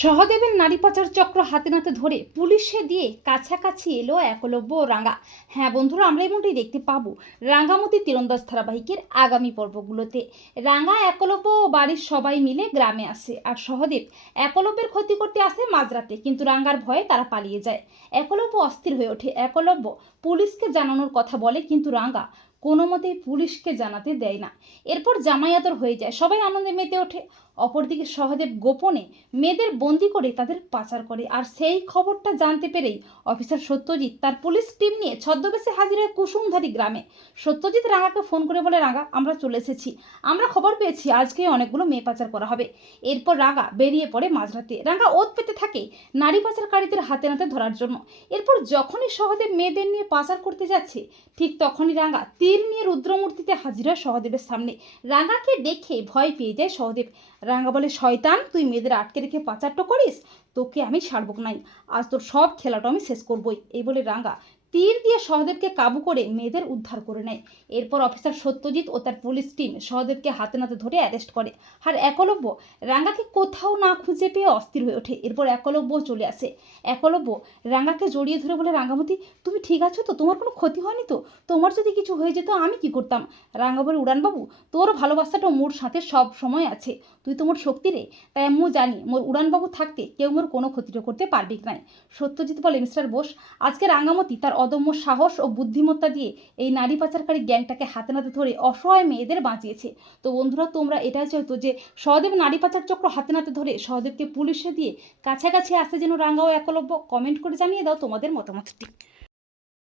সহদেবের নারী পাচার চক্র হাতে নাতে ধরে পুলিশে দিয়ে কাছাকাছি এলো একলব্য রাঙ্গা হ্যাঁ বন্ধুরা, আমরা এমনটাই দেখতে পাবো রাঙ্গামতি তীরন্দাজ ধারাবাহিকের আগামী পর্বগুলোতে। রাঙ্গা একলব্য বাড়ির সবাই মিলে গ্রামে আসে আর সহদেব একলব্যের ক্ষতি করতে আসে মাঝরাতে, কিন্তু রাঙ্গার ভয়ে তারা পালিয়ে যায়। একলব্য অস্থির হয়ে ওঠে। একলব্য পুলিশকে জানানোর কথা বলে, কিন্তু রাঙ্গা কোনো মতেই পুলিশকে জানাতে দেয় না। এরপর জামায়াতর হয়ে যায়। সবাই আনন্দে মেতে ওঠে। অপরদিকে সহদেব গোপনে মেয়েদের বন্দি করে তাদের পাচার করে। আর সেই খবরটা জানতে পেরেই অফিসার সত্যজিৎ তার পুলিশ টিম নিয়ে ছদ্মবেশে হাজির হয় কুসুমধারী গ্রামে। সত্যজিৎ রাঙাকে ফোন করে বলে, রাঙা, আমরা চলে এসেছি। আমরা খবর পেয়েছি আজকে অনেকগুলো মেয়ে পাচার করা হবে। এরপর রাঙা বেরিয়ে পড়ে মাঝরাতে। রাঙা ওত পেতে থাকে নারী পাচারকারীদের হাতে নাতে ধরার জন্য। এরপর যখনই সহদেব মেয়েদের নিয়ে পাচার করতে যাচ্ছে, ঠিক তখনই রাঙা তীর নিয়ে রুদ্রমূর্তিতে হাজির হয় সহদেবের সামনে। রাঙাকে দেখে ভয় পেয়ে যায় সহদেব। রাঙা বলে, শয়তান, তুই মেয়েদের আটকে রেখে পাচারটা করিস? তোকে আমি সারবক নাই। আজ তোর সব খেলাটা আমি শেষ করবই। এই বলে রাঙা তীর দিয়ে সহদেবকে কাবু করে মেয়েদের উদ্ধার করে নেয়। এরপর অফিসার সত্যজিৎ ও তার পুলিশ টিম সহদেবকে হাতে নাতে ধরে অ্যারেস্ট করে। আর একলব্য রাঙ্গাকে কোথাও না খুঁজে পেয়ে অস্থির হয়ে ওঠে। এরপর একলব্য চলে আসে। একলব্য রাঙ্গাকে জড়িয়ে ধরে বলে, রাঙ্গামতি, তুমি ঠিক আছো তো? তোমার কোনো ক্ষতি হয়নি তো? তোমার যদি কিছু হয়ে যেত, আমি কি করতাম? রাঙ্গা বলে, উড়ানবাবু, তোর ভালোবাসাটা মোর সাথে সব সময় আছে। তুই তো মোর শক্তি রে। তাই আমিও জানি মোর উড়ানবাবু থাকতে কেউ মোর কোনো ক্ষতিটা করতে পারবি নাই। সত্যজিৎ বলে, মিস্টার বোস, আজকে রাঙ্গামতি তার অদম্য সাহস ও বুদ্ধিমত্তা দিয়ে এই নারী পাচারকারী গ্যাংটাকে হাতে নাতে ধরে অসহায় মেয়েদের বাঁচিয়েছে। তো বন্ধুরা, তোমরা এটাই চাইতো যে সহদেব নারী পাচার চক্র হাতে নাতে ধরে সহদেবকে পুলিশে দিয়ে কাছাকাছি আসতে যেন রাঙ্গা ও একলব্য? কমেন্ট করে জানিয়ে দাও তোমাদের মতামতটি।